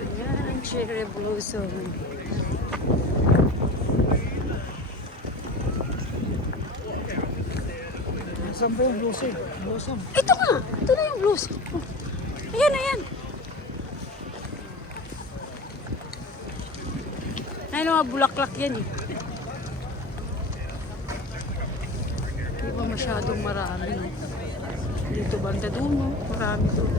Ayan ang cherry blossom. Saan ba yung blossom? Blossom. Ito nga! Ito na yung blossom. Ayan, ayan. Ay, mga bulaklak yan eh. Hindi pa masyadong marami. No? Dito banda doon, no? Marami doon.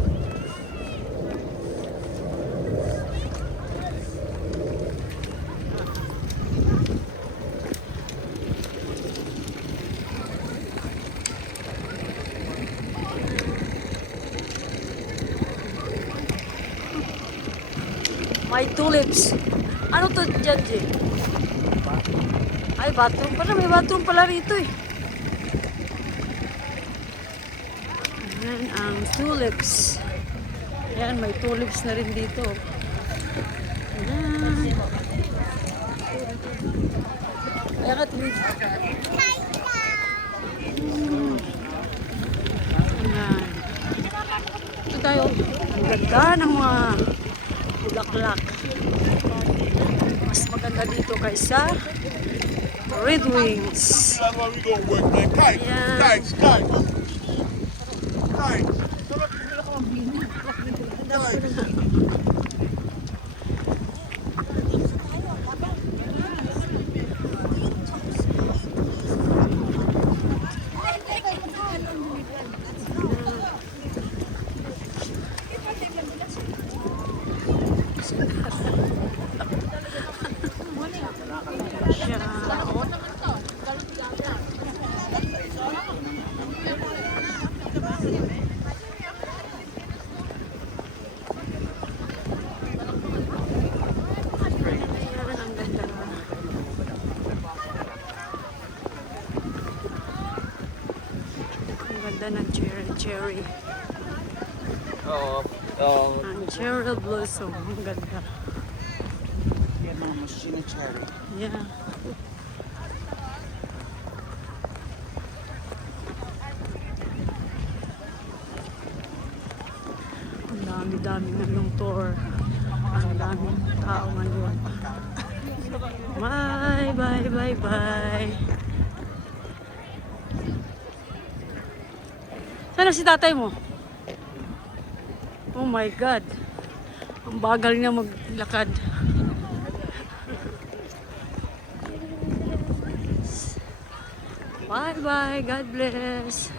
May tulips. Ano to dyan, Jay? Ay, bathroom pala. May bathroom pala rito eh. Ayan ang tulips. Ayan, may tulips na rin dito. Ayan. Ayan ka, tulips. Ayan. Ito tayo. Ang ganda ng mga bulaklak. Mas maganda dito kaysa Red Wings. That's why we gonna work that kite. Yeah. Kites, kites. Kites. Ng cherry. Oo. Ang cherry blossom. Ang ganda. Yan mga machine cherry. Yeah. Ang dami-dami ng tour. Ang daming tao ngayon. Bye, bye, bye, bye. Sana si tatay mo? Oh my God. Ang bagal niya maglakad. Bye bye. God bless.